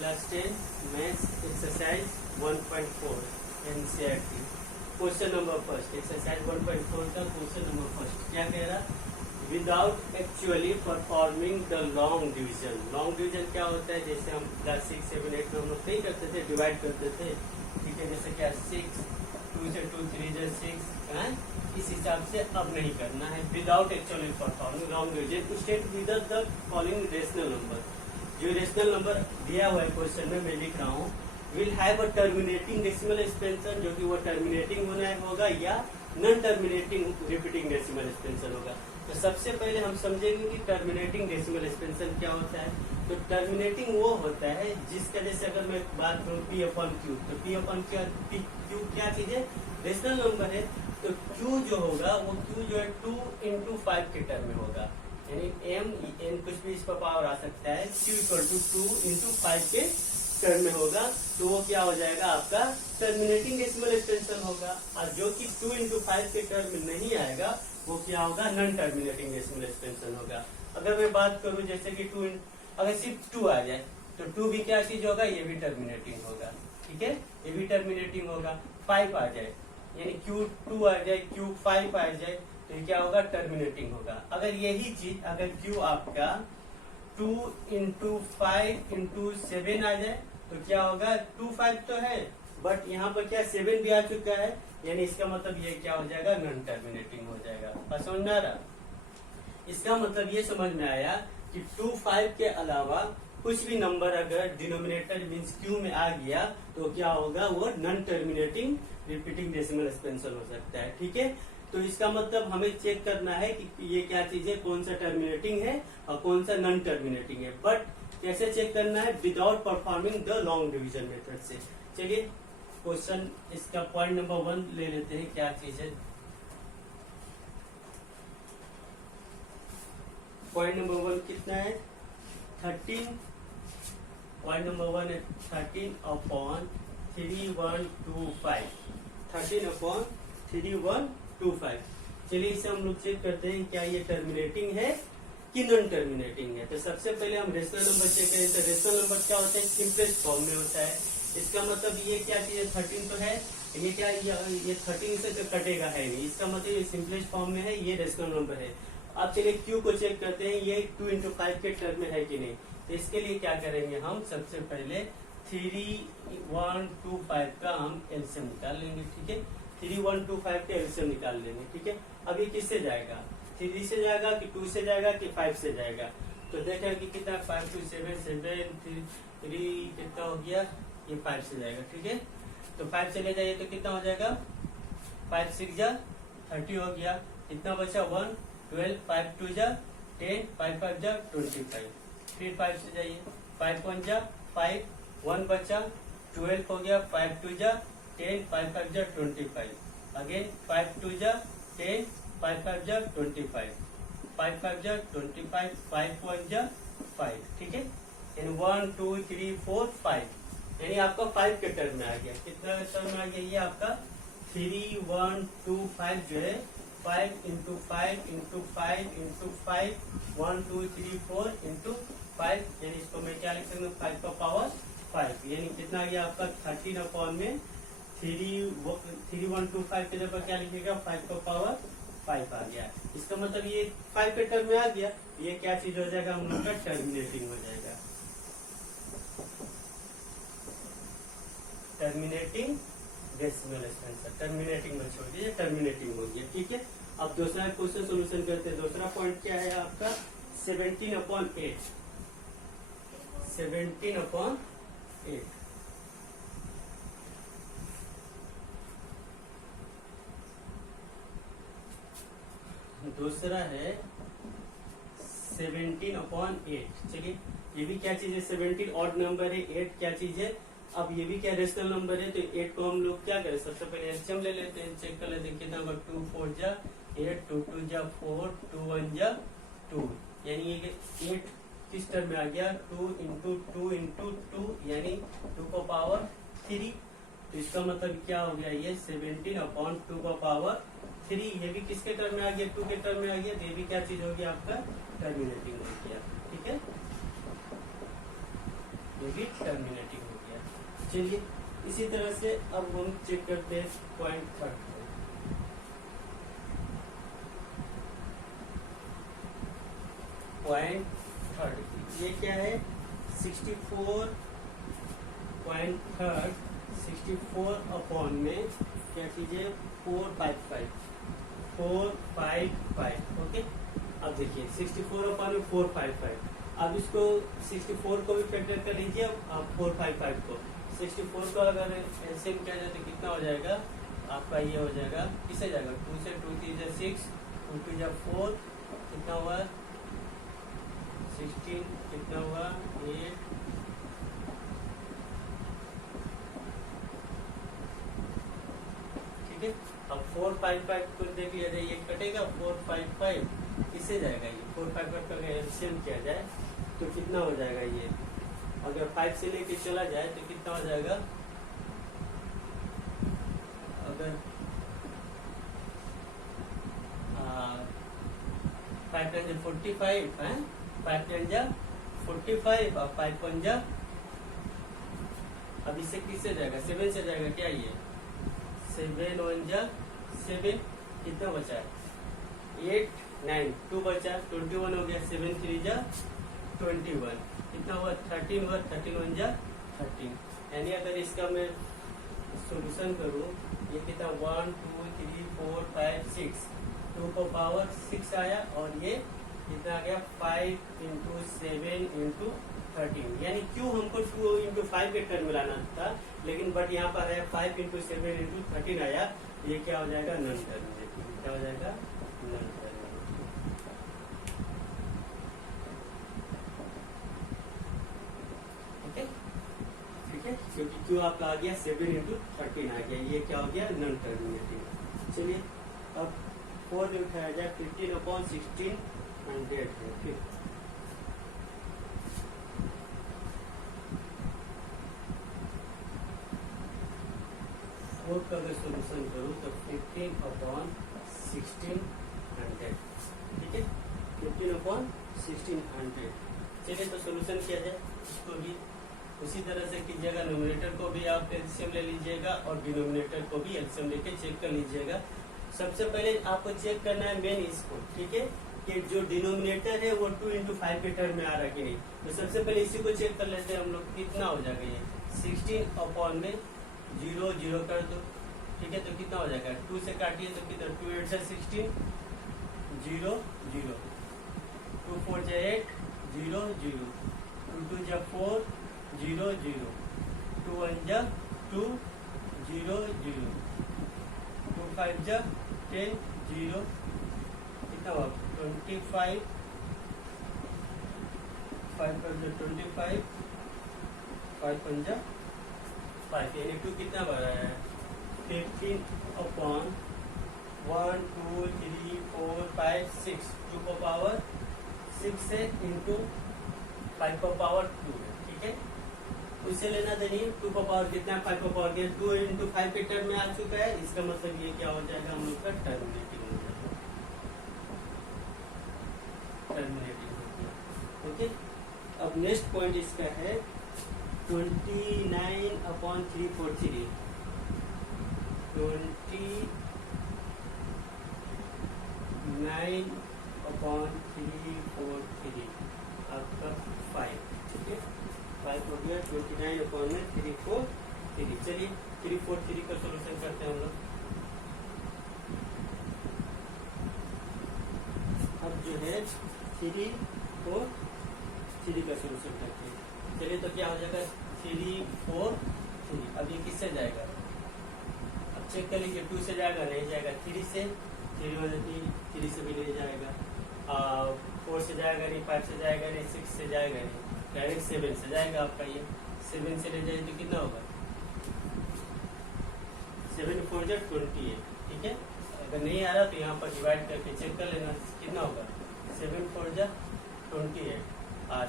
Class 10 maths exercise 1.4 NCERT question number first exercise 1.4 का question number first क्या कह रहा, without actually performing the long division. Long division क्या होता है, जैसे हम क्लास 6, 7, 8 में हम लोग नहीं करते थे, डिवाइड करते थे, ठीक है। जैसे क्या 6 2 से 2 3 से 6 इस हिसाब से अब नहीं करना है। Without actually performing long division state with the following rational number. जो रेशनल नंबर दिया हुआ है क्वेश्चन में मैं लिख रहा हूँ, will have a terminating decimal expansion, जो कि वो टर्मिनेटिंग होगा या non terminating repeating decimal expansion होगा। तो सबसे पहले हम समझेंगे कि टर्मिनेटिंग डेसिमल एक्सपेंशन क्या होता है। तो टर्मिनेटिंग वो होता है जिसका, जैसे अगर मैं बात करूँ पी अपॉन क्यू, तो पी अपॉन क्यू क्या चीज है, रेशनल नंबर है। तो क्यू जो होगा वो क्यू जो है 2 into 5 के टर्म में होगा, यानी एम एन कुछ भी इसका पावर आ सकता है, क्यू इक्वल टू 2 into 5 के टर्म में होगा। तो वो क्या हो जाएगा, आपका टर्मिनेटिंग डेसिमल एक्सपेंशन होगा। और जो कि 2 into 5 के टर्म में नहीं आएगा वो क्या होगा, नॉन टर्मिनेटिंग डेसिमल एक्सपेंशन होगा। अगर मैं बात करूं जैसे कि 2 अगर सिर्फ 2 आ जाए तो 2 भी क्या चीज होगा, ये भी टर्मिनेटिंग होगा, ठीक है, ये भी टर्मिनेटिंग होगा। 5 आ जाए यानी Q2 आ जाए, Q5 आ जाए तो ये क्या होगा, टर्मिनेटिंग होगा। अगर यही चीज अगर Q आपका 2 into 5 into 7 आ जाए तो क्या होगा, 2 5 तो है बट यहाँ पर क्या 7 भी आ चुका है, यानी इसका मतलब ये क्या हो जाएगा, नॉन टर्मिनेटिंग हो जाएगा। समझ में आ रहा, इसका मतलब ये समझ में आया कि 2 5 के अलावा कुछ भी नंबर अगर डिनोमिनेटर मींस क्यू में आ गया तो क्या होगा, वो non terminating repeating decimal expansion हो सकता है, ठीक है। तो इसका मतलब हमें चेक करना है कि ये क्या चीज है, कौन सा टर्मिनेटिंग है और कौन सा नॉन टर्मिनेटिंग है। बट कैसे चेक करना है, without performing the long division method से। चलिए क्वेश्चन इसका पॉइंट नंबर 1 ले लेते हैं, क्या चीज है। पॉइंट नंबर 1 कितना है, 13। पॉइंट नंबर 1 है 13/3125, 13/3125। चलिए इसे हम लोग चेक करते हैं क्या ये टर्मिनेटिंग है कि नॉन टर्मिनेटिंग है। तो सबसे पहले हम रेशनल नंबर चेक करें। तो रेशनल नंबर क्या होता है, सिंपलेस्ट फॉर्म में होता है। इसका मतलब ये क्या चीज है, 13 तो है, ये क्या ये 13 से तो कटेगा है नहीं, इसका मतलब ये सिंपलेस्ट फॉर्म में है, ये रेशनल नंबर है। अब चलिए क्यू को चेक करते हैं, ये 2 into 5 के टर्म में है कि नहीं। तो इसके लिए क्या करेंगे, हम सबसे पहले 3125 का हम एलसीएम निकाल लेंगे, ठीक है। 3125 का एलसीएम निकाल लेंगे, ठीक है। अब ये किससे जाएगा, 3 से जाएगा कि 2 से जाएगा कि 5 से जाएगा। तो देखें कि कितना 5 2 7 7 3 कितना हो गया, ये 5 से जाएगा, ठीक है। तो 5 चले जाइए तो कितना हो जाएगा, 5 6 जा 30 हो गया, कितना बचा 1 12 5 2 जा 10 5 5 जा 25। फिर 5 से जाइए, 5 1 जा 5 1 बचा 12 हो गया, 5 2 जा 10 5 5 जा 25। अगेन 5 2 जा 10 5 5 जा 25 5 5 जा 25 5 1 जा 5, ठीक है। 1 2 3 4 5 यानी आपका 5 के टर्म में आ गया। कितना टर्म में आ गया, ये आपका 3 1 2 5 जो है 5 into 5 into 5 into 5 1 2 3 4 into 5, यानी इसको मैं क्या लिख सकता हूँ, 5 का पावर 5, यानी कितना आ गया आपका 13 में 3125 के जगह क्या लिखेगा, 5 का पावर 5 आ गया। इसका मतलब ये 5 के टर्म में आ गया, ये क्या चीज हो जाएगा, हम लोग का टर्मिनेटिंग हो जाएगा। टर्मिनेटिंग डेसिमल एक्सपेंशन, टर्मिनेटिंग में छोड़ दीजिए, टर्मिनेटिंग हो गया, ठीक है। अब दूसरा क्वेश्चन सोल्यूशन करते हैं। दूसरा पॉइंट क्या है आपका, 17/8, 17/8। दूसरा है 17/8। चलिए ये भी क्या चीज है, 17 ऑड नंबर है, 8 क्या चीज है। अब ये भी क्या रेशनल नंबर है, तो 8 को हम लोग क्या करें, सबसे पहले एलसीएम ले लेते हैं, चेक कर लेते हैं कितना होगा, 2 4 जा 8 2 2 जा 4 2 1 जा 2, यानी ये 8 किस टर्म में आ गया, 2 into 2 into 2 यानी 2 का पावर 3। तो इसका मतलब क्या हो गया, ये 17/2 का पावर 3, ये भी किसके टर्म में आ गया, 2 के टर्म में आ गया। तो ये भी क्या चीज हो गया, आपका टर्मिनेटिंग हो गया, ठीक है। ये भी टर्मिनेटिंग हो गया। चलिए इसी तरह से अब हम चेक करते हैं पॉइंट थर्ड को। पॉइंट थर्ड ये क्या है, 64 पॉइंट थर्ड 64 अपॉन में क्या कीजिए 455 ओके। अब देखिए 64 अपॉन में 455, अब इसको 64 को भी फैक्टर कर लीजिए, अब 455 को 64 को अगर एलसीएम किया जाए तो कितना हो जाएगा आपका, ये हो जाएगा किससे जाएगा 2 से 2 3 6 2 2 4 कितना हुआ 16 कितना हुआ 8 ठीक है। अब 455 को देख लिया जाए, ये कटेगा 455 किससे जाएगा, ये 455 का अगर एलसीएम किया जाए तो कितना हो जाएगा, ये अगर 5 से लेके चला जाए तो कितना हो जाएगा, अगर 5 10 45 है, 5 10 45 और 5 5 अब इससे किससे जाएगा 7 से जाएगा क्या, ये 7 1 7 कितना बचा है 8 9 2 बचा 21 हो गया, 7 3 21 कितना हुआ 13 हुआ, 13 1 13। यानी अगर इसका मैं सॉल्यूशन करूं ये कितना 1 2 3 4 5 6 2 को पावर 6 आया और ये कितना आ गया 5 इंटू 7 इंटू 13। यानी क्यों हमको 2 इंटू 5 के टर्म मिलाना था, लेकिन बट यहाँ पर है 5 इंटू 7 इंटू 13 आया, ये क्या हो जाएगा नॉन टर्मिनेटिंग, क्या हो जाएगा नॉन टर्मिनेटिंग। ओके ठीक है, क्योंकि क्यों आपका आ गया 7 इंटू 13 आ गया, ये क्या हो गया नॉन टर्मिनेटिंग। चलिए अब 4 उठाया जाए 15 अपॉन 16 100 है फिर 4 का अगर सोल्यूशन करूँ तो 15 अपॉन 16 100 ठीक है, 15 अपॉन 16 100। चलिए तो सोल्यूशन किया जाए, इसको भी उसी तरह से कीजिएगा, नोमिनेटर को भी आप एलसीएम ले लीजिएगा और डिनोमिनेटर को भी एलसीएम लेके चेक कर लीजिएगा। सबसे पहले आपको चेक करना है मेन इसको, ठीक है, कि जो डिनोमिनेटर है वो 2 इंटू 5 के टर्म में आ रहा है कि नहीं। तो सबसे पहले इसी को चेक कर लेते हैं हम लोग, कितना हो जाएगा ये 16 अपॉन में 0 0 कर दो, ठीक है, तो कितना हो जाएगा 2 से काटिए तो कितना 2 8 से 16 0 0 2 4 से 8 0 0 2 2 जा 4 0 0 2 1 जा 2 0 0 2 5 जा 10 0 कितना हुआ 25 5 पर जो 25 5 पंजा 5 यानी 2 कितना बड़ा है 15 अपॉन 1 2 3 4 5 6 2 को पावर 6 से इंटू 5 को पावर 2 है, ठीक है। उससे लेना देनी 2 को पावर कितना है 5 को पावर कितना 2 इंटू 5 के टर्म में आ चुका है, इसका मतलब ये क्या हो जाएगा हम लोग का टर्मिनेटिंग हो जाएगा, टर्मिनेटिंग हो गया। ओके, अब नेक्स्ट पॉइंट इसका है 29 अपॉन 343 29 अपॉन 343 आपका 5, ठीक है 5 हो गया 29 अपॉन में 343। चलिए 343 का सोल्यूशन करते हैं हम लोग। अब जो है 3 4 3 का सोल्यूशन करते हैं। चलिए तो क्या हो जाएगा 3 4 3, अब ये किससे जाएगा, अब चेक कर लीजिए 2 से जाएगा नहीं जाएगा, 3 से 3 से भी ले जाएगा, 4 से जाएगा नहीं, 5 से जाएगा नहीं, 6 से जाएगा नहीं, डायरेक्ट 7 से जाएगा आपका, ये 7 से ले जाए तो कितना होगा 7 4 जा 28, ठीक है। अगर नहीं आ रहा तो यहाँ पर डिवाइड करके चेक कर लेना कितना होगा 7 4 जा 28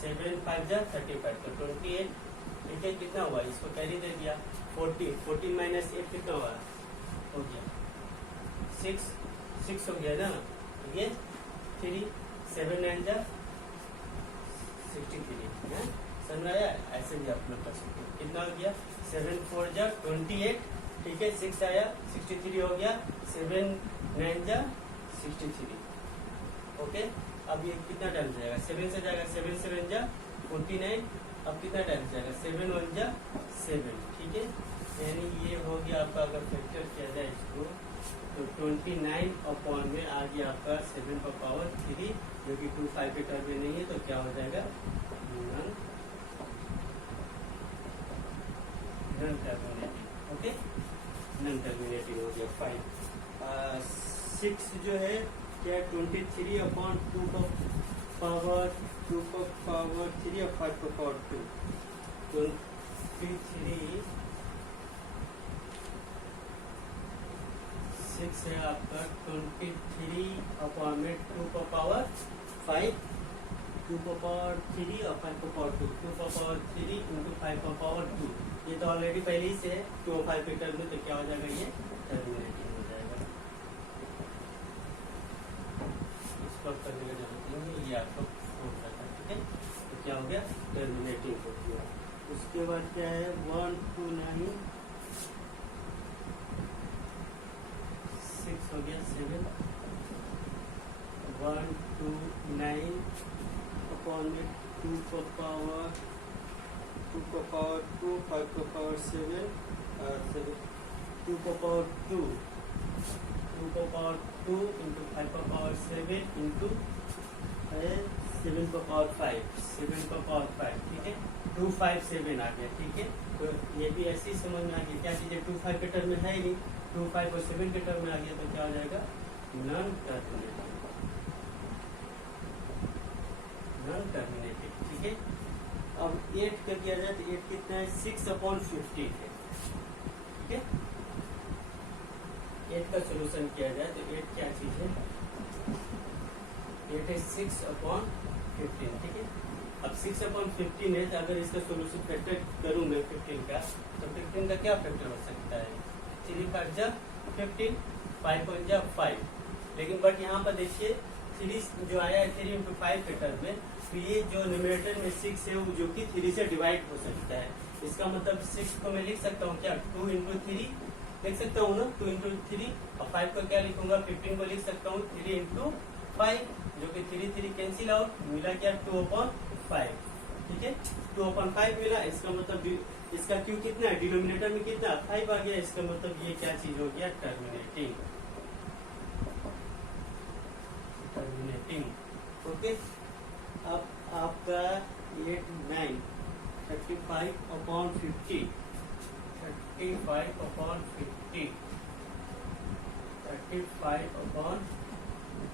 7 5 जा 35 तो 28, ठीक है। कितना हुआ इसको कैरी दे दिया 14 माइनस 8 कितना हुआ हो गया 6 हो गया ना, ये 3 7 9 जा 63 है समझ आया? ऐसे भी आप लोग कर सकते हो। कितना हो गया? 7 4 जा 28, ठीक है, 6 आया 63 हो गया, 7 9 जा 63। ओके, अब ये कितना टाइम जाएगा? 7 से जाएगा, 7 7 जा 49। अब कितना टाइम जाएगा? 7 1 जा 7, ठीक है। यानी ये हो गया आपका, अगर फैक्टर किया जाए इसको तो 29 अपॉन में आ गया आपका 7 का पावर 3, जो कि 25 के टर्म में नहीं है, तो क्या हो जाएगा? Non terminating. Okay, non terminating हो गया 5। 6 जो है क्या? 23 अपॉन 2 का पावर 3 और 5 का पावर 2। 23 6 है आपका 23 अपॉन में 2 का पावर 5, 2 का पावर 3 और 5 का पावर 2, 2 का पावर 3 इंटू 5 का पावर 2। ये तो ऑलरेडी पहले ही से है 2 और 5 के टर्म में, तो क्या हो जाएगा? ये टर्मिनेटिंग हो जाएगा। इसको अब करने का जरूरत नहीं है, ये आपको हो जाता है, ठीक है। तो क्या हो गया? टर्मिनेटिंग हो गया। उसके बाद क्या है? 1 2 9 6 हो गया 7, 1 2 9 अपॉन में 2 का पावर 2, 5 का पावर 7, 2 का पावर 2 इंटू 5 का पावर 7 इंटू 7 का पावर 5, ठीक है। 2 5 7 आ गया, ठीक है। तो ये भी ऐसे ही समझ में आ गया। क्या चीज़ें 2 5 के टर्म में है ही नहीं, 2 5 और 7 के टर्म में आ गया, तो क्या हो जाएगा? नॉन टर्मिनेटिंग, ठीक है। अब 8 का किया जाए तो 8 कितना है? 6 अपॉन 50 है, ठीक है। 8 का सोल्यूशन किया जाए तो 8 क्या चीज है? 8 है 6 अपॉन 15, ठीक है। अब 6 अपॉन 15 है, तो अगर इसका सोल्यूशन फैक्टर करूँ मैं 15 का, तो 15 का क्या फैक्टर हो सकता है? 3 5 जा 15, 5 1 जा 5। लेकिन बट यहाँ पर देखिए 3 जो आया है 3 इंटू 5 के टर्म में, तो ये जो न्यूमरेटर में 6 है वो जो कि 3 से डिवाइड हो सकता है। इसका मतलब 6 को मैं लिख सकता हूँ क्या? 2 इंटू 3 लिख सकता हूँ ना, 2 इंटू 3। और 5 को क्या लिखूंगा? 15 को लिख सकता हूँ 3 इंटू 5, जो कि 3 3 कैंसिल आउट, मिला क्या? 2 अपॉन 5, ठीक है। 2 अपॉन 5 मिला। इसका मतलब इसका क्यू कितना है? डिनोमिनेटर में कितना? 5 आ गया। इसका मतलब ये क्या चीज हो गया? टर्मिनेटिंग। ओके, अब आपका 8 9 35 अपॉन 50, 35 अपॉन 50, 35 अपॉन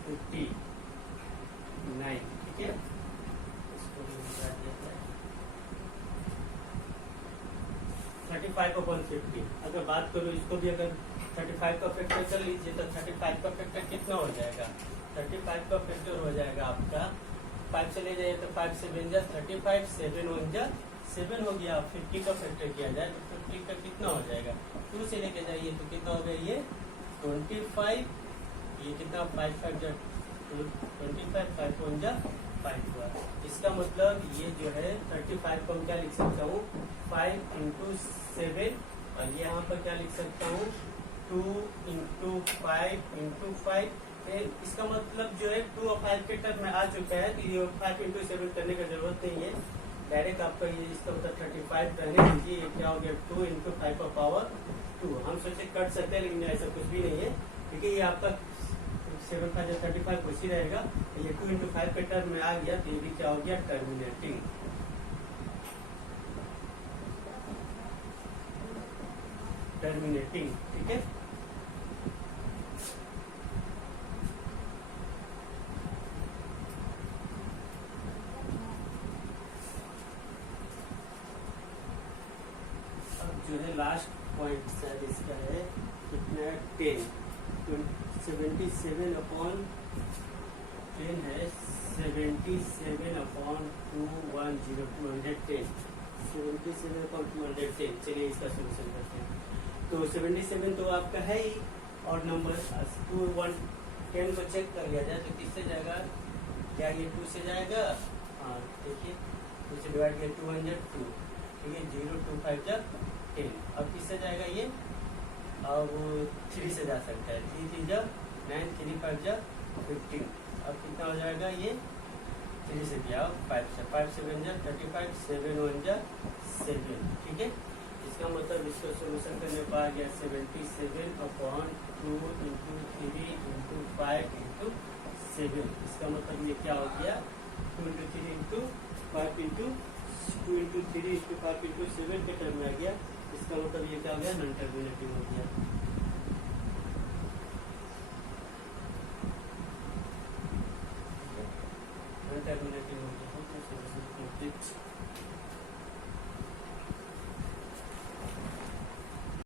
59, ठीक है। इसको भी मिटा दिया जाए 35 अपॉन 50। अगर बात करो इसको भी, अगर 35 का फैक्टर कर लीजिए तो 35 का फैक्टर कितना हो जाएगा? 35 का फैक्टर हो जाएगा आपका 5 से ले जाइए तो 5 7 जा 35, 7 1 जा 7 हो गया। 50 का फैक्टर किया जाए तो 50 का कितना हो जाएगा? 2 से लेके जाइए तो कितना हो गया? ये 25, ये कितना? 5 5 जा 25, 5 1 जा 5 हुआ। इसका मतलब ये जो है 35 को हम क्या लिख सकता हूँ? 5 इंटू 7, और ये यहाँ पर क्या लिख सकता हूँ? 2 इंटू 5 इंटू 5। इसका मतलब जो है 2 और 5 के टर्म में आ चुका है, तो ये 5 इंटू 7 करने का जरूरत नहीं है। डायरेक्ट आपका ये इसका मतलब 35 रहने दीजिए। ये क्या हो गया? 2 इंटू 5 का पावर 2। हम सोचे कट सकते हैं, लेकिन ऐसा कुछ भी नहीं है, क्योंकि ये आपका 7 5 35 कुछ ही रहेगा। ये 2 इंटू 5 के टर्म में आ गया, तो ये भी क्या हो गया? टर्मिनेटिंग। ठीक है। जो है लास्ट पॉइंट शायद इसका है कितना है? 10 77 अपॉन 10 है 77 अपॉन 210 210 77 अपॉन 210। चलिए इसका सोल्यूशन करते हैं। तो 77 तो आपका है ही, और नंबर 210 को चेक कर लिया जाए तो किससे जाएगा? क्या ये 2 से जाएगा? हाँ देखिए उसे डिवाइड किया 2 1 2, ठीक है, 0 2 5 10। अब किससे जाएगा ये, अब 3 से जा सकता है, 3 3 9, 3 5 15। अब कितना हो जाएगा ये, 3 से किया, 5 से, 5 7 35, 7 1 7, ठीक है। इसका मतलब इसको सोल्यूशन करने पर आ गया 77/2 इंटू 3 इंटू 5 इंटू 7। इसका मतलब ये क्या हो गया, 2 into 3 into 5 into 2 into 3 into 5 into 7 के टर्म में आ गया। इसका मतलब ये क्या हो गया, नॉन टर्मिनेटिव हो गया।